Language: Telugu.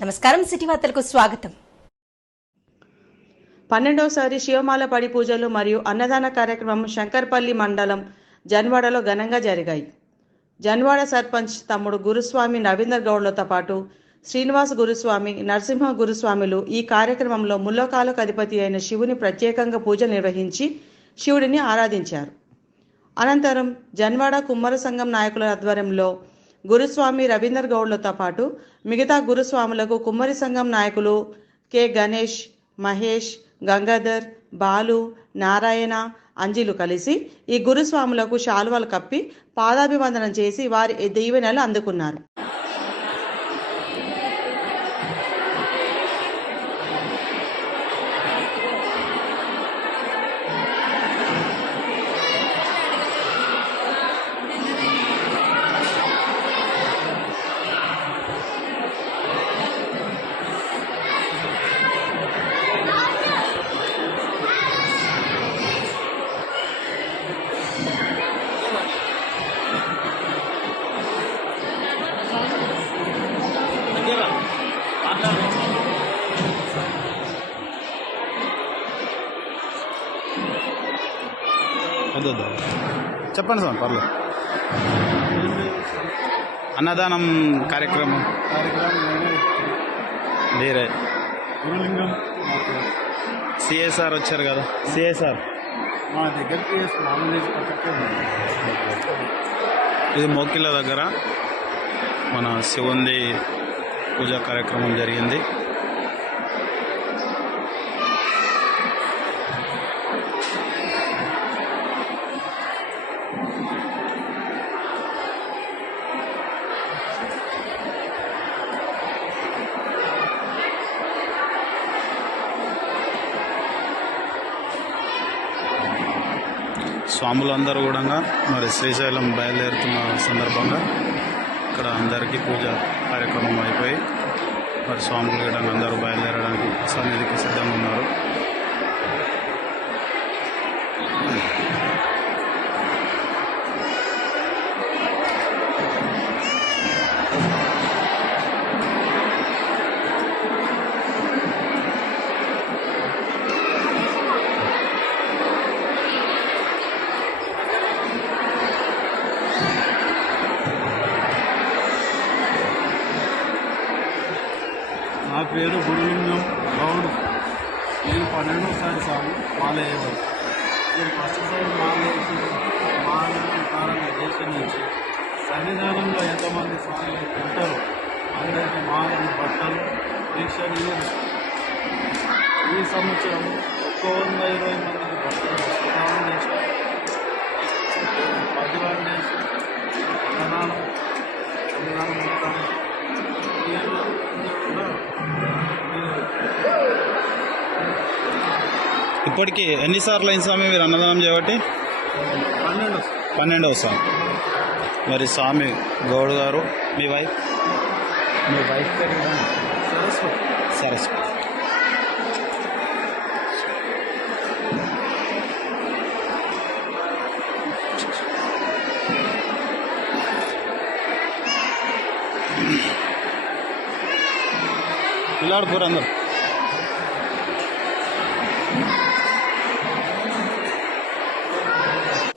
నమస్కారం సిటీ వార్తలకు స్వాగతం. పన్నెండవసారి శివమాల పడి పూజలు మరియు అన్నదాన కార్యక్రమం శంకర్పల్లి మండలం జన్వాడలో ఘనంగా జరిగాయి. జన్వాడ సర్పంచ్ తమ్ముడు గురుస్వామి నవీందర్ గౌడ్లతో పాటు శ్రీనివాస్ గురుస్వామి నరసింహ గురుస్వామిలు ఈ కార్యక్రమంలో ముల్లకాలకు అధిపతి అయిన శివుని ప్రత్యేకంగా పూజలు నిర్వహించి శివుడిని ఆరాధించారు. అనంతరం జన్వాడ కుమ్మర సంఘం నాయకుల ఆధ్వర్యంలో గురుస్వామి రవీందర్ గౌడ్లతో పాటు మిగతా గురుస్వాములకు కుమ్మరి సంఘం నాయకులు కె గణేష్ మహేష్ గంగాధర్ బాలు నారాయణ అంజీలు కలిసి ఈ గురుస్వాములకు శాలువాలు కప్పి పాదాభివందనం చేసి వారి దీవెనలు అందుకున్నారు. వద్దు. చెప్పండి సార్ పర్లేదు. అన్నదానం కార్యక్రమం. మీరే. మాకు సిఎస్ఆర్ వచ్చారు కదా. సిఎస్ఆర్ మా దగ్గరికి ఉంది. ఇది మోకిళ్ళ దగ్గర మన శివుంది పూజా కార్యక్రమం జరిగింది. స్వాములందరూ కూడా మరి శ్రీశైలం బయలుదేరుతున్న సందర్భంగా ఇక్కడ అందరికీ పూజ కార్యక్రమం అయిపోయి మరి స్వాములు కూడా అందరూ బయలుదేరడానికి పేరు గురులింగం గౌడ్. నేను పన్నెండోసారి సాగు మాలయ్యేవాడు నేను ఫస్ట్ సారి మాలేసి మాల కారణంగా దేశం నుంచి సన్నిధానంలో ఎంతమంది స్వామి ఉంటారో అందరికీ మాలను బట్టలు దీక్షలు ఈ సంవత్సరం ఒక్క వంద ఇరవై మందికి బట్టలు ప్రదానం చేశారు పదివారం ఇప్పటికీ ఎన్నిసార్లు అయింది స్వామి మీరు అన్నదానం చేయబట్టి? పన్నెండు. పన్నెండవ స్వామి. మరి స్వామి గౌడ్ గారు మీ వైఫ్ మీ వైఫ్ పేరు సరస్వతి. సరస్వతి. పిల్లాడు అందరు.